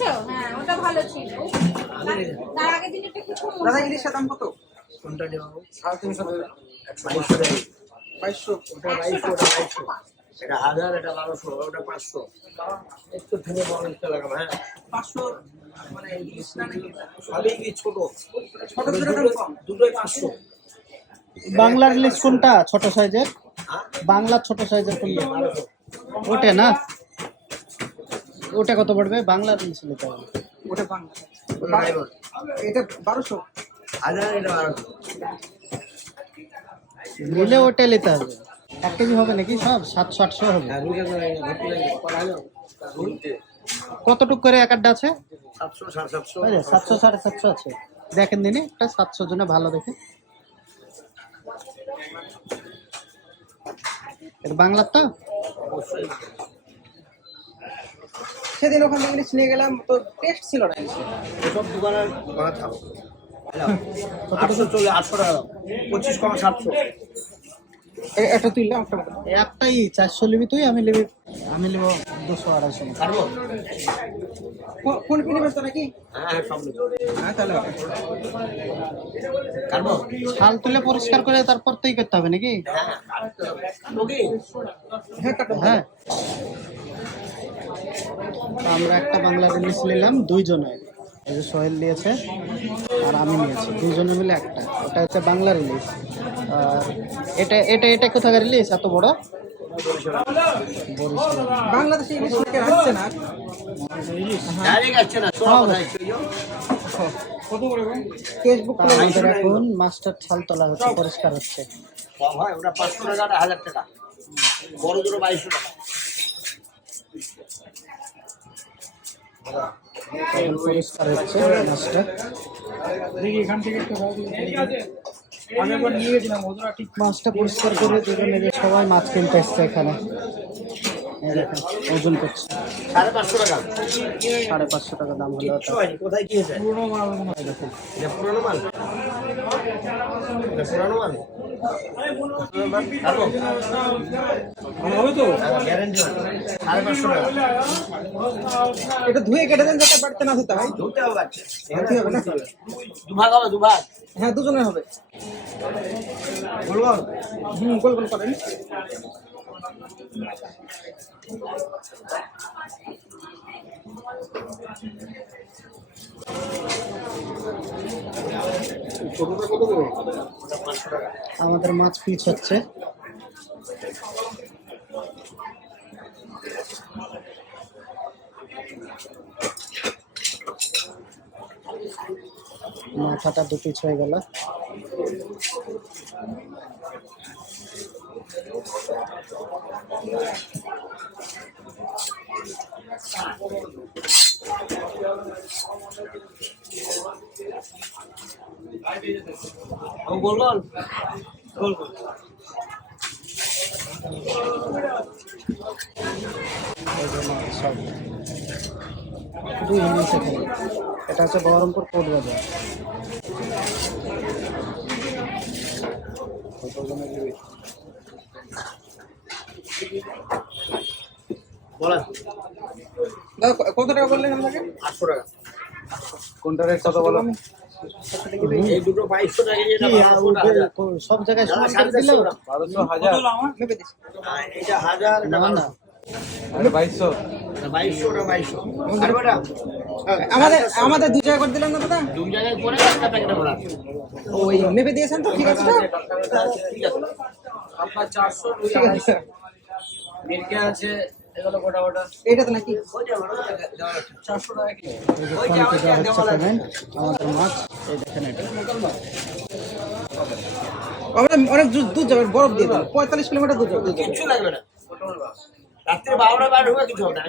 নিয়েছো হ্যাঁ ওটা ভালো ছিল। তার আগের দিন একটু খুব দাদা ইলিশের দাম কত? কোনটা নেব সাড়ে তিনশো বাইশশো বাইশশো ওটা বাইশশো ওটা বাইশশো। এটা হাজার এটা বারোশো ওটা পাঁচশো। একটু লাগাবো হ্যাঁ। পাঁচশো মানে ইলিশ না নাকি? সবই কি ছোট। দুটোই পাঁচশো। বাংলার ইলিশ কোনটা? ছোট সাইজের? হ্যাঁ? বাংলার ছোট সাইজের কোনটা? ওটা না? ওটা কত পড়বে? বাংলার ইলিশ নিতে হবে ওটা বাংলা বল। এটা বারোশো? হাজার নিলে ওটা নিতে হবে। এক কেজি হবে নাকি সব? সাতশো আটশো হবে। হ্যাঁ। কতটুক করে এক আড্ডা আছে? সাতশো সাড়ে সাতশো। আছে। দেখেন দিনে একটা সাতশো জন্য ভালো দেখে। এটা বাংলার তো? অবশ্যই সেদিন ওখান থেকে নিয়ে গেলাম তো টেস্ট ছিল না। এসব দোকানের আটশো চলে আটশো টাকা পঁচিশ কমা সাতশো। তুললাম একটা একটাই চারশো নিবি তুই আমি নিবি আমি নিব দুশো আড়াইশো মতো। ছাড়বো? কোন কিনে ব্যস্ত নাকি? হ্যাঁ হ্যাঁ সব হ্যাঁ তাহলে। কাটবো তুলে পরিষ্কার করে তারপর তুই করতে হবে নাকি? হ্যাঁ হ্যাঁ। আমরা একটা বাংলা ইলিশ নিলাম দুইজনে। এই যে সোহেল নিয়েছে আর আমি নিয়েছি দুইজনে মিলে একটা। ওটা হচ্ছে বাংলা ইলিশ আর এটা এটা এটা কোথাকার ইলিশ এত বড়? বাংলাদেশে ইলিশ নাকি আসছে না? আমাদের এখন মাস্টার ছাল তোলা হচ্ছে পরিষ্কার হচ্ছে। ওটা পাঁচশো টাকা হাজার টাকা? বড় বাইশশো টাকা। পরিষ্কার হচ্ছে মাছটা দেখি এখান থেকে একটা মাছটা পরিষ্কার করে দেবেন যে সবাই মাছ কিনতে এসছে এখানে। দেখেন ওজন করছে। সাড়ে পাঁচশো টাকা। সাড়ে পাঁচশো টাকা দাম হলো। কিচ্ছু ওটা হয়নি কোথায় গিয়েছে পুরোনো মাল। মনে এটা পুরানো মাল? মাল? ধুয়ে কেটে দেন যাতে বাড়তে না হতে হয়। ধুতে হবে দুভাগ হবে দুভাগ। হ্যাঁ দুজনে হবে। বলব হুম গোল গোল করেন। আমাদের মাছ পিচ হচ্ছে। মাথাটা দু পিচ হয়ে গেল। এটা হচ্ছে বহরমপুর কোট বাজার। কত টাকা বললেন আপনাকে? আটশো টাকা। কোনটা রেট কত বলো? এই দুটো বাইশশো। সব জায়গায়। বারোশো হাজার। এটা হাজার না আমাদের আমাদের দু জায়গা করে দিলেন না দাদা? দুই জায়গায় করে একটা প্যাকেটে ভরা। ওই মেপে দিয়েছেন তো ঠিক আছে তো? ঠিক আছে। আপনার চারশো ঠিক আছে মিরকে আছে? এগুলো গোটা গোটা। এইটা তো নাকি? চারশো টাকা কিলো এই যে ফোনপে দেওয়া হচ্ছে পেমেন্ট আমাদের মাছ এই দেখেন এটা অনেক দূর- দূর যাবে বরফ দিয়ে পঁয়তাল্লিশ কিলোমিটার দূর যাবে। কিছু লাগবে না। রাত্রে বারোটা বার ঢুকে কিছু হবে না